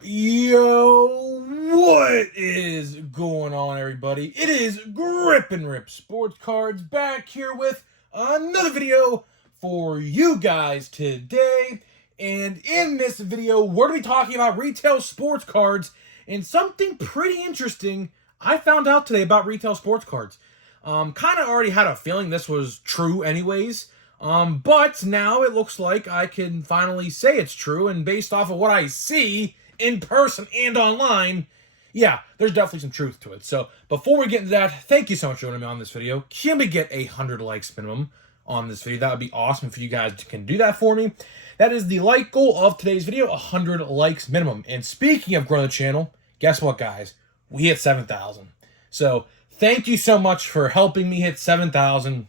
Yo, what is going on, everybody? It is Grip and Rip Sports Cards back here with another video for you guys today. And in this video, we're going to be talking about retail sports cards and something pretty interesting I found out today about retail sports cards. Kind of already had a feeling this was true anyways. But now it looks like I can finally say it's true, and based off of what I see in person and online, yeah, there's definitely some truth to it. So before we get into that, thank you so much for joining me on this video. Can we get 100 likes minimum on this video? That would be awesome if you guys can do that for me. That is the like goal of today's video, 100 likes minimum. And speaking of growing the channel, guess what, guys? We hit 7,000. So thank you so much for helping me hit 7,000.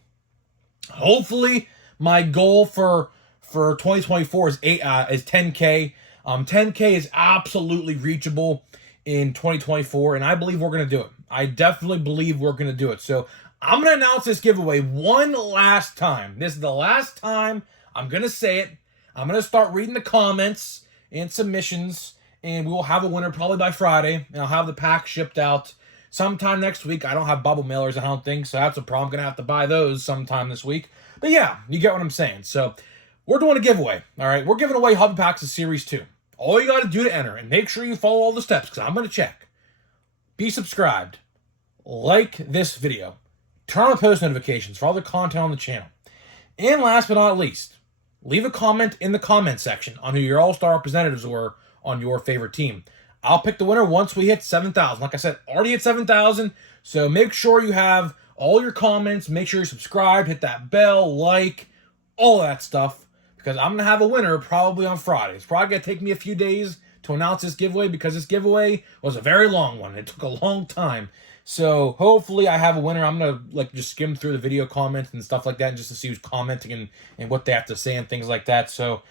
Hopefully, my goal for 2024 is 10K. 10K is absolutely reachable in 2024, and I believe we're going to do it. I definitely believe we're going to do it. So I'm going to announce this giveaway one last time. This is the last time I'm going to say it. I'm going to start reading the comments and submissions, and we will have a winner probably by Friday, and I'll have the pack shipped out sometime next week. I don't have bubble mailers, I don't think, so that's a problem. I'm going to have to buy those sometime this week. But yeah, you get what I'm saying. So we're doing a giveaway, all right? We're giving away Hobby Packs of Series 2. All you got to do to enter, and make sure you follow all the steps, because I'm going to check. Be subscribed. Like this video. Turn on post notifications for all the content on the channel. And last but not least, leave a comment in the comment section on who your all-star representatives were on your favorite team. I'll pick the winner once we hit 7,000. Like I said, already hit 7,000, so make sure you have all your comments, make sure you're subscribed, hit that bell, like, all that stuff, because I'm going to have a winner probably on Friday. It's probably going to take me a few days to announce this giveaway, because this giveaway was a very long one. It took a long time. So hopefully I have a winner. I'm going to just skim through the video comments and stuff like that, just to see who's commenting and what they have to say and things like that. So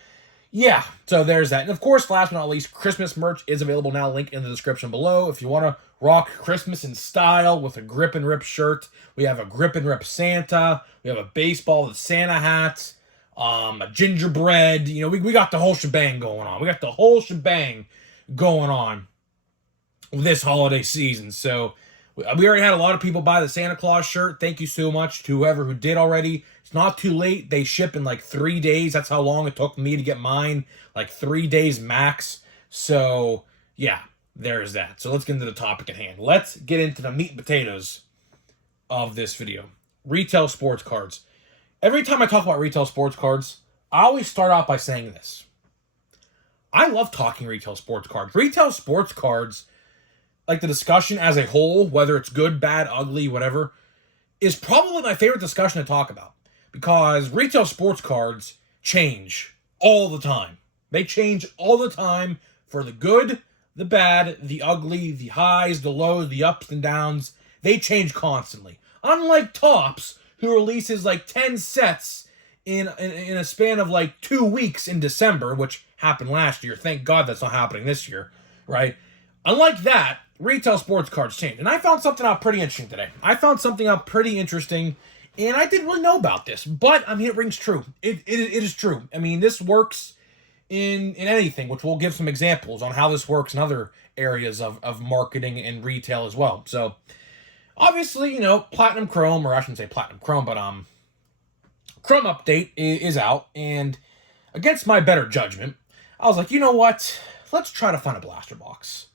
yeah, so there's that. And of course, last but not least, Christmas merch is available now. Link in the description below. If you want to rock Christmas in style with a Grip and Rip shirt, we have a Grip and Rip Santa. We have a baseball with Santa hat, a gingerbread. You know, we got the whole shebang going on. We got the whole shebang going on this holiday season. So we already had a lot of people buy the Santa Claus shirt. Thank you so much to whoever who did already. It's not too late. They ship in like 3 days. That's how long it took me to get mine. Like 3 days max. So, yeah, there's that. So let's get into the topic at hand. Let's get into the meat and potatoes of this video. Retail sports cards. Every time I talk about retail sports cards, I always start out by saying this. I love talking retail sports cards. Retail sports cards, like the discussion as a whole, whether it's good, bad, ugly, whatever, is probably my favorite discussion to talk about, because retail sports cards change all the time. They change all the time for the good, the bad, the ugly, the highs, the lows, the ups and downs. They change constantly. Unlike Topps, who releases like 10 sets in a span of like 2 weeks in December, which happened last year. Thank God that's not happening this year, right? Unlike that, retail sports cards change. And I found something out pretty interesting today. And I didn't really know about this, but I mean, it rings true. It is true. I mean, this works in anything, which we'll give some examples on how this works in other areas of marketing and retail as well. So, obviously, you know, Platinum Chrome, or I shouldn't say Platinum Chrome, but Chrome update is out, and against my better judgment, I was like, you know what? Let's try to find a blaster box.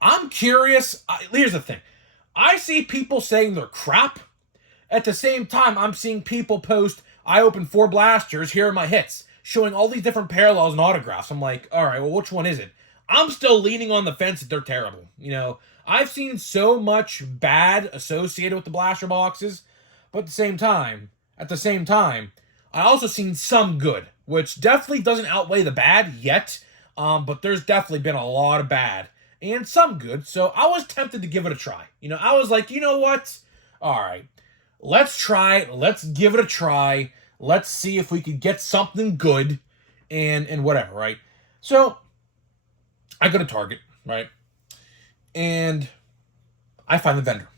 I'm curious. Here's the thing. I see people saying they're crap. At the same time, I'm seeing people post, I opened 4 blasters, here are my hits, showing all these different parallels and autographs. I'm like, all right, well, which one is it? I'm still leaning on the fence that they're terrible. You know, I've seen so much bad associated with the blaster boxes, but at the same time, I also seen some good, which definitely doesn't outweigh the bad yet. But there's definitely been a lot of bad and some good. So I was tempted to give it a try. You know, I was like, you know what? All right, let's try it. Let's give it a try. Let's see if we could get something good and whatever, right? So I go to Target, right? And I find the vendor.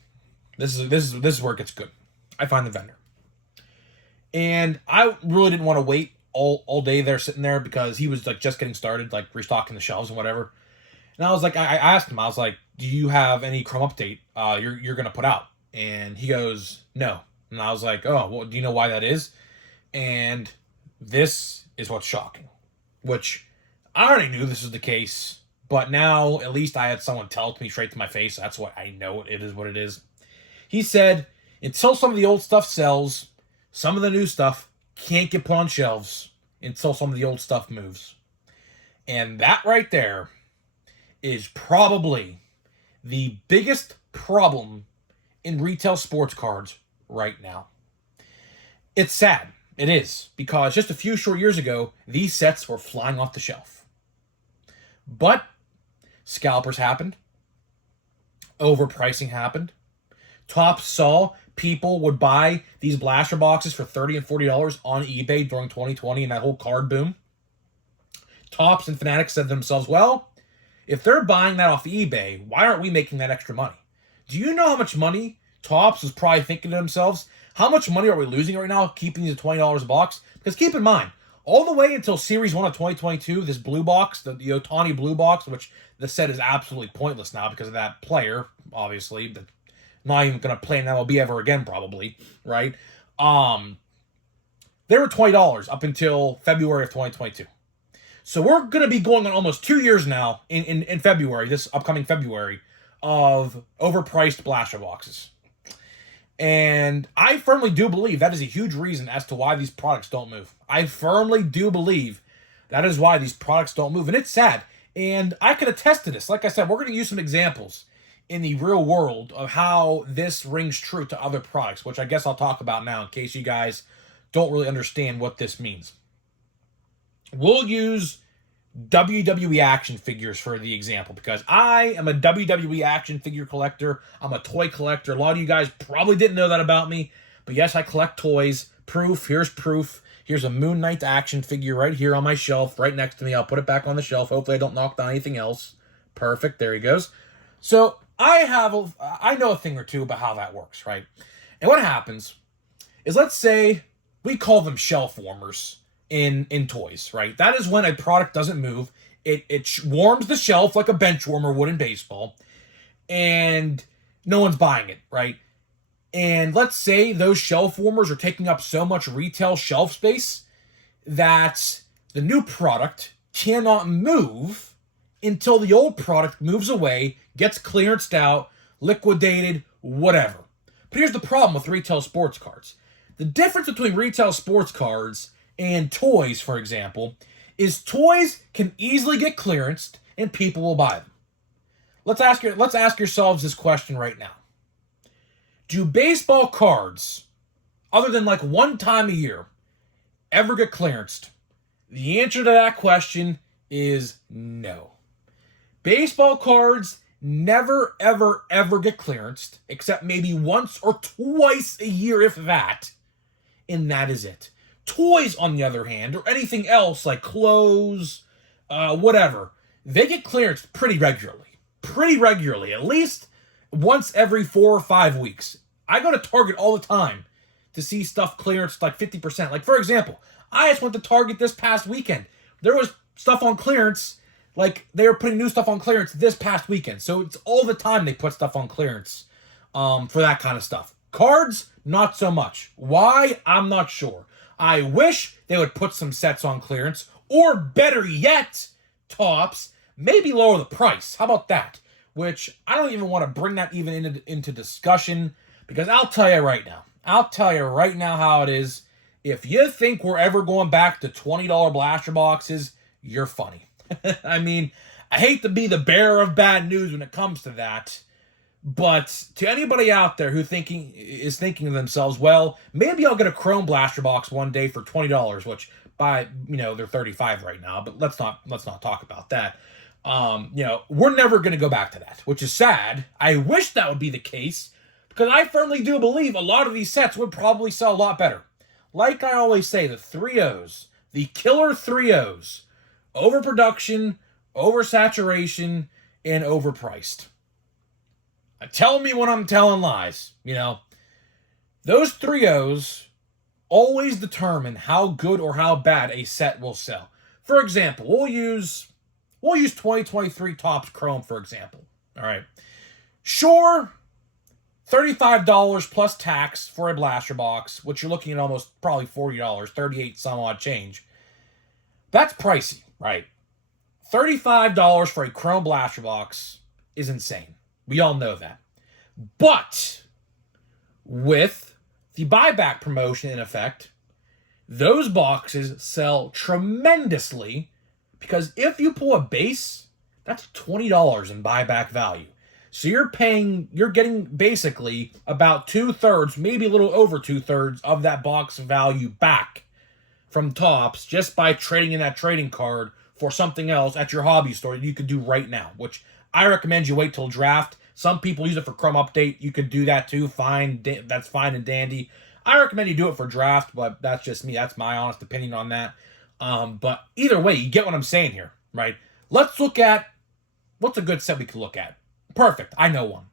This is where it gets good. I find the vendor. And I really didn't want to wait all day there sitting there because he was like just getting started, like restocking the shelves and whatever. And I was like, I asked him, I was like, do you have any Chrome update you're gonna put out? And he goes, no. And I was like, oh, well, do you know why that is? And this is what's shocking, which I already knew this was the case, but now at least I had someone tell it to me straight to my face. That's what I know. It is what it is. He said, until some of the old stuff sells, some of the new stuff can't get put on shelves until some of the old stuff moves. And that right there is probably the biggest problem in retail sports cards right now. It's sad. It is, because just a few short years ago, these sets were flying off the shelf. But scalpers happened. Overpricing happened. Topps saw people would buy these blaster boxes for $30 and $40 on eBay during 2020 and that whole card boom. Topps and Fanatics said to themselves, well, if they're buying that off eBay, why aren't we making that extra money? Do you know how much money Topps was probably thinking to themselves? How much money are we losing right now keeping these at $20 a box? Because keep in mind, all the way until Series 1 of 2022, this blue box, the Ohtani blue box, which the set is absolutely pointless now because of that player, obviously, but not even going to play in MLB ever again, probably, right? They were $20 up until February of 2022. So we're going to be going on almost 2 years now in February, this upcoming February, of overpriced blaster boxes. And I firmly do believe that is a huge reason as to why these products don't move. I firmly do believe that is why these products don't move. And it's sad. And I can attest to this. Like I said, we're going to use some examples in the real world of how this rings true to other products, which I guess I'll talk about now in case you guys don't really understand what this means. We'll use WWE action figures for the example because I am a WWE action figure collector. I'm a toy collector. A lot of you guys probably didn't know that about me, but yes, I collect toys. Proof. Here's proof. Here's a Moon Knight action figure right here on my shelf, right next to me. I'll put it back on the shelf. Hopefully I don't knock down anything else. Perfect. There he goes. So I know a thing or two about how that works, right? And what happens is, let's say we call them shelf warmers in toys, right? That is when a product doesn't move. It warms the shelf like a bench warmer would in baseball, and no one's buying it, right? And let's say those shelf warmers are taking up so much retail shelf space that the new product cannot move until the old product moves away, gets clearanced out, liquidated, whatever. But here's the problem with retail sports cards. The difference between retail sports cards and toys, for example, is toys can easily get clearanced and people will buy them. Let's ask yourselves this question right now. Do baseball cards, other than like one time a year, ever get clearanced? The answer to that question is no. Baseball cards never, ever, ever get clearanced, except maybe once or twice a year, if that, and that is it. Toys, on the other hand, or anything else like clothes, whatever, they get clearanced pretty regularly. Pretty regularly, at least once every 4 or 5 weeks. I go to Target all the time to see stuff clearanced like 50%. Like, for example, I just went to Target this past weekend. There was stuff on clearance, like they were putting new stuff on clearance this past weekend. So it's all the time they put stuff on clearance for that kind of stuff. Cards, not so much. Why? I'm not sure. I wish they would put some sets on clearance, or better yet, Topps, maybe lower the price. How about that? Which I don't even want to bring that even into discussion, because I'll tell you right now how it is. If you think we're ever going back to $20 blaster boxes, you're funny. I mean, I hate to be the bearer of bad news when it comes to that, but to anybody out there who is thinking to themselves, well, maybe I'll get a Chrome blaster box one day for $20, which they're $35 right now, but let's not talk about that. We're never going to go back to that, which is sad. I wish that would be the case, because I firmly do believe a lot of these sets would probably sell a lot better. Like I always say, the 3-Os, the killer 3-Os, overproduction, oversaturation, and overpriced. Tell me when I'm telling lies. Those 3-Os always determine how good or how bad a set will sell. For example, we'll use 2023 Topps Chrome, for example. All right. Sure, $35 plus tax for a blaster box, which you're looking at almost probably $40, 38 some odd change. That's pricey, right? $35 for a Chrome blaster box is insane. We all know that. But with the buyback promotion in effect, those boxes sell tremendously because if you pull a base, that's $20 in buyback value. So you're getting basically about 2/3, maybe a little over 2/3 of that box value back from Topps just by trading in that trading card for something else at your hobby store that you could do right now, which I recommend you wait till draft. Some people use it for Chrome Update. You could do that too. Fine. That's fine and dandy. I recommend you do it for draft, but that's just me. That's my honest opinion on that. But either way, you get what I'm saying here, right? Let's look at what's a good set we could look at. Perfect. I know one.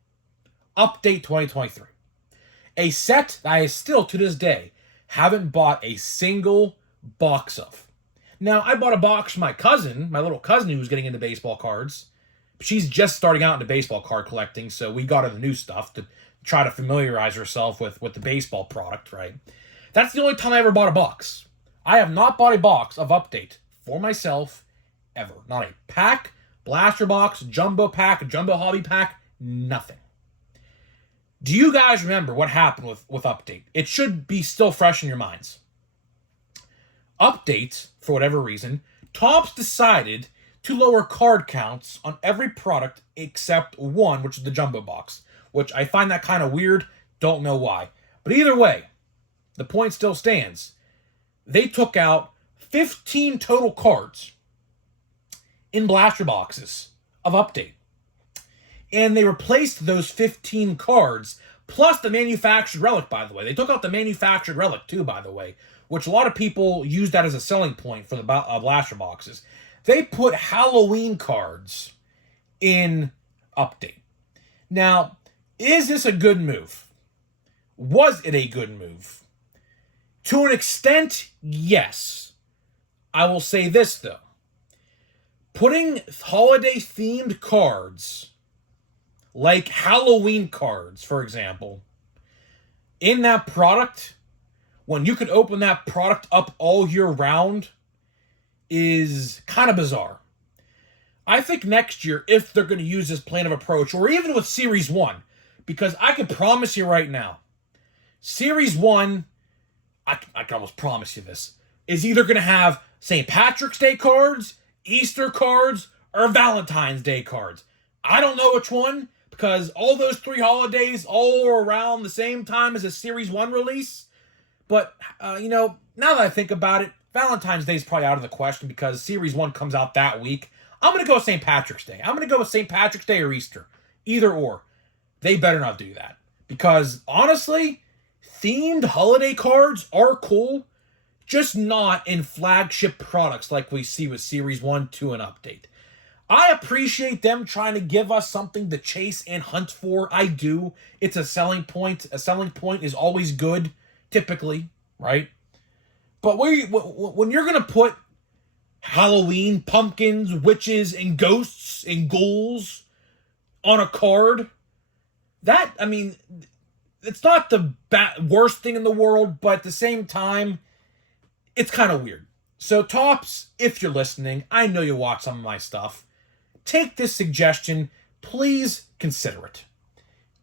Update 2023. A set that I still, to this day, haven't bought a single box of. Now, I bought a box for my cousin, my little cousin who was getting into baseball cards. She's just starting out into baseball card collecting, so we got her the new stuff to try to familiarize herself with the baseball product, right? That's the only time I ever bought a box. I have not bought a box of Update for myself ever. Not a pack, blaster box, jumbo pack, jumbo hobby pack, nothing. Do you guys remember what happened with Update? It should be still fresh in your minds. Update, for whatever reason, Topps decided to lower card counts on every product except one, which is the jumbo box, which I find that kind of weird. Don't know why. But either way, the point still stands. They took out 15 total cards in blaster boxes of Update. And they replaced those 15 cards, plus the manufactured relic, by the way. They took out the manufactured relic, too, by the way, which a lot of people use that as a selling point for the blaster boxes. They put Halloween cards in Update. Now, is this a good move? Was it a good move? To an extent, yes. I will say this, though. Putting holiday-themed cards, like Halloween cards, for example, in that product, when you could open that product up all year round, is kind of bizarre. I think next year, if they're going to use this plan of approach, or even with Series 1, because I can promise you right now, Series 1, I can almost promise you this, is either going to have St. Patrick's Day cards, Easter cards, or Valentine's Day cards. I don't know which one, because all those three holidays all are around the same time as a Series 1 release. But, now that I think about it, Valentine's Day is probably out of the question because Series 1 comes out that week. I'm going to go with St. Patrick's Day. I'm going to go with St. Patrick's Day or Easter. Either or. They better not do that. Because, honestly, themed holiday cards are cool, just not in flagship products like we see with Series 1, 2, and Update. I appreciate them trying to give us something to chase and hunt for. I do. It's a selling point. A selling point is always good, typically, right? But when you're going to put Halloween, pumpkins, witches, and ghosts and ghouls on a card, it's not the worst thing in the world, but at the same time, it's kind of weird. So Topps, if you're listening, I know you watch some of my stuff. Take this suggestion. Please consider it.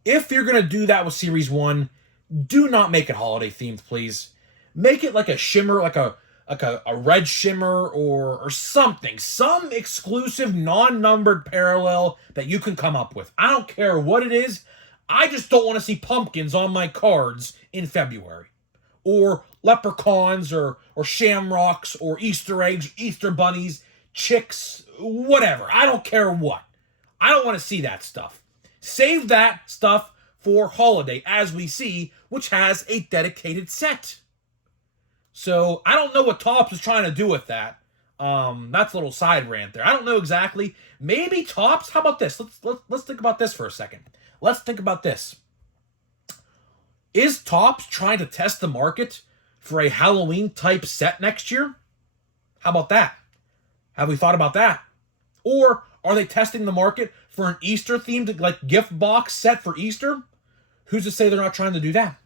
If you're going to do that with Series 1, do not make it holiday themed, please. Make it like a shimmer, like a red shimmer or something. Some exclusive non-numbered parallel that you can come up with. I don't care what it is. I just don't want to see pumpkins on my cards in February. Or leprechauns or shamrocks or Easter eggs, Easter bunnies, chicks, whatever. I don't care what. I don't want to see that stuff. Save that stuff for holiday, as we see, which has a dedicated set. So I don't know what Topps is trying to do with that. That's a little side rant there. I don't know exactly. Maybe Topps. How about this? Let's think about this for a second. Let's think about this. Is Topps trying to test the market for a Halloween-type set next year? How about that? Have we thought about that? Or are they testing the market for an Easter-themed like gift box set for Easter? Who's to say they're not trying to do that?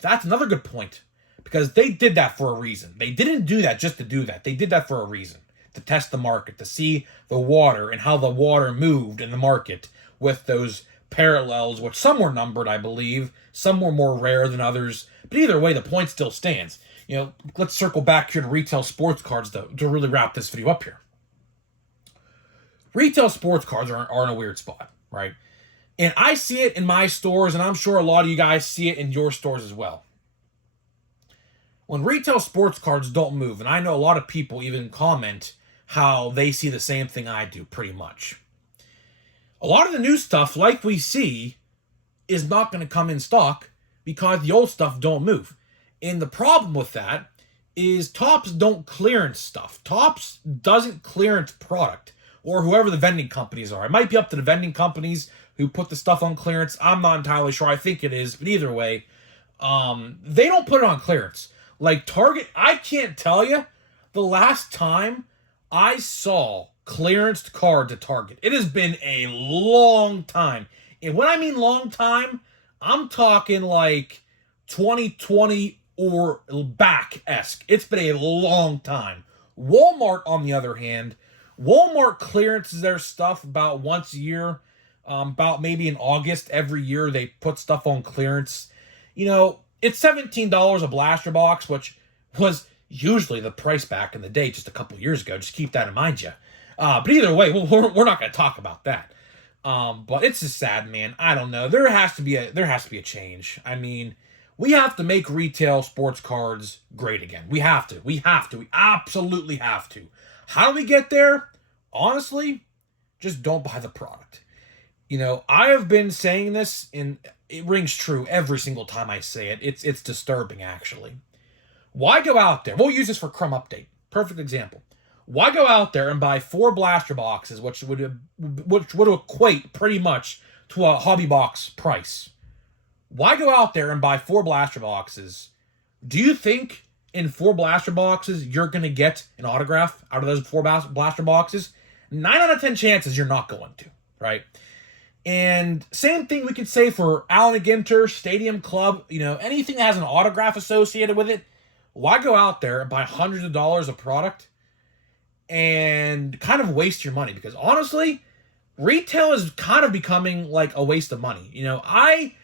That's another good point, because they did that for a reason. They didn't do that just to do that. They did that for a reason, to test the market, to see the water and how the water moved in the market with those parallels, which some were numbered, I believe. Some were more rare than others. But either way, the point still stands. Let's circle back here to retail sports cards, though, to really wrap this video up here. Retail sports cards are in a weird spot, right? And I see it in my stores, and I'm sure a lot of you guys see it in your stores as well. When retail sports cards don't move, and I know a lot of people even comment how they see the same thing I do, pretty much. A lot of the new stuff, like we see, is not going to come in stock because the old stuff don't move. And the problem with that is Topps don't clearance stuff. Topps doesn't clearance product, or whoever the vending companies are. It might be up to the vending companies who put the stuff on clearance. I'm not entirely sure. I think it is, but either way, they don't put it on clearance. Like Target, I can't tell you the last time I saw clearanced cards at Target. It has been a long time. And when I mean long time, I'm talking like 2020 or back-esque. It's been a long time. Walmart, on the other hand, Walmart clearances their stuff about once a year. About maybe in August every year, they put stuff on clearance. It's $17 a blaster box, which was usually the price back in the day just a couple years ago. Just keep that in mind, you. But either way, we're not going to talk about that. But it's just sad, man. I don't know. There has to be a change. I mean, we have to make retail sports cards great again. We have to. We absolutely have to. How do we get there? Honestly, just don't buy the product. I have been saying this, and it rings true every single time I say it. It's disturbing, actually. Why go out there? We'll use this for Crumb Update. Perfect example. Why go out there and buy 4 blaster boxes, which would equate pretty much to a hobby box price? Why go out there and buy 4 blaster boxes? Do you think in 4 blaster boxes you're going to get an autograph out of those 4 blaster boxes? 9 out of 10 chances you're not going to, right? And same thing we could say for Allen Ginter, Stadium Club, anything that has an autograph associated with it. Why go out there and buy hundreds of dollars of product and kind of waste your money? Because honestly, retail is kind of becoming like a waste of money. I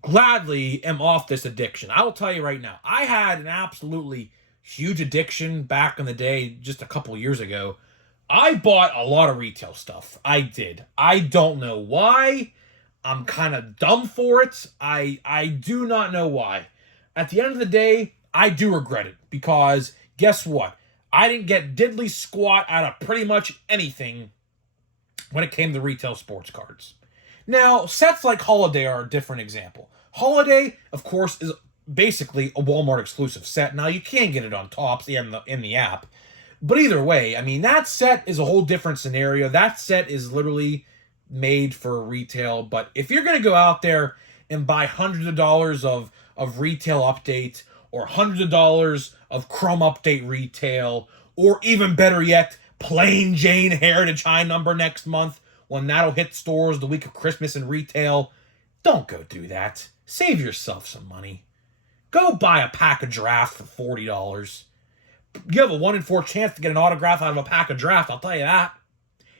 gladly am off this addiction. I will tell you right now, I had an absolutely huge addiction back in the day, just a couple years ago. I bought a lot of retail stuff. I did. I don't know why. I'm kind of dumb for it. I do not know why. At the end of the day, I do regret it, because guess what? I didn't get diddly squat out of pretty much anything when it came to retail sports cards. Now, sets like Holiday are a different example. Holiday, of course, is basically a Walmart exclusive set. Now, you can get it on Topps in the app. But either way, I mean, that set is a whole different scenario. That set is literally made for retail. But if you're going to go out there and buy hundreds of dollars of retail update, or hundreds of dollars of Crumb Update retail, or even better yet, Plain Jane Heritage High number next month, when that'll hit stores the week of Christmas in retail, don't go do that. Save yourself some money. Go buy a pack of draft for $40. You have a 1 in 4 chance to get an autograph out of a pack of draft, I'll tell you that.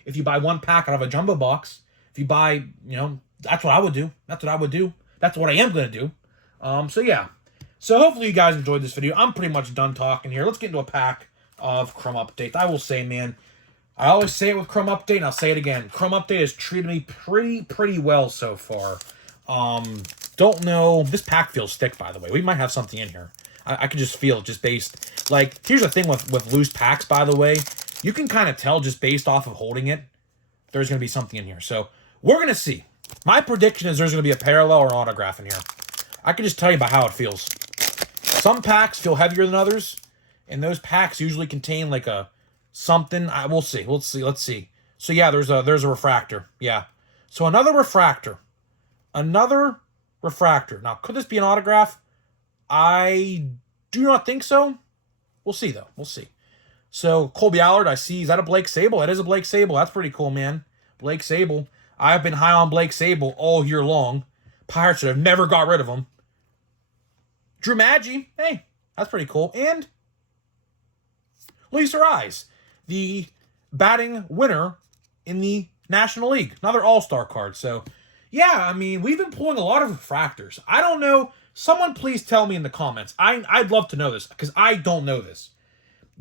If you buy 1 pack out of a jumbo box, if you buy, that's what I would do. That's what I would do. That's what I am going to do. So yeah. So hopefully you guys enjoyed this video. I'm pretty much done talking here. Let's get into a pack of Crumb Update. I will say, man, I always say it with Crumb Update, and I'll say it again. Crumb Update has treated me pretty well so far. Don't know. This pack feels thick, by the way. We might have something in here. I could just feel it, just based. Like, here's the thing with loose packs, by the way. You can kind of tell just based off of holding it, there's going to be something in here. So we're going to see. My prediction is there's going to be a parallel or autograph in here. I can just tell you by how it feels. Some packs feel heavier than others, and those packs usually contain like a something. We'll see. Let's see. So yeah, there's a refractor. Yeah. So another refractor. Now, could this be an autograph? I Do not think so? We'll see, though. We'll see. So, Colby Allard, I see. Is that a Blake Sable? That is a Blake Sable. That's pretty cool, man. Blake Sable. I've been high on Blake Sable all year long. Pirates should have never got rid of him. Drew Maggi. Hey, that's pretty cool. And Luis Arraez, the batting winner in the National League. Another all-star card. So, yeah, I mean, we've been pulling a lot of refractors. I don't know. Someone please tell me in the comments. I'd love to know this because I don't know this.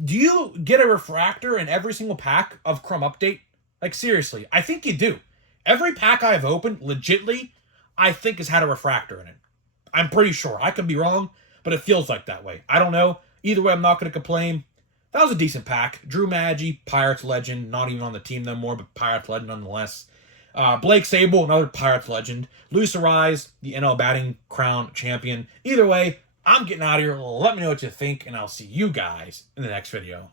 Do you get a refractor in every single pack of Chrome Update? Like, seriously, I think you do. Every pack I've opened, legitly, I think has had a refractor in it. I'm pretty sure. I could be wrong, but it feels like that way. I don't know. Either way, I'm not going to complain. That was a decent pack. Drew Maggi, Pirates legend. Not even on the team no more, but Pirates legend nonetheless. Blake Sable, another Pirates legend. Luis Arraez, the NL batting crown champion. Either way, I'm getting out of here. Let me know what you think, and I'll see you guys in the next video.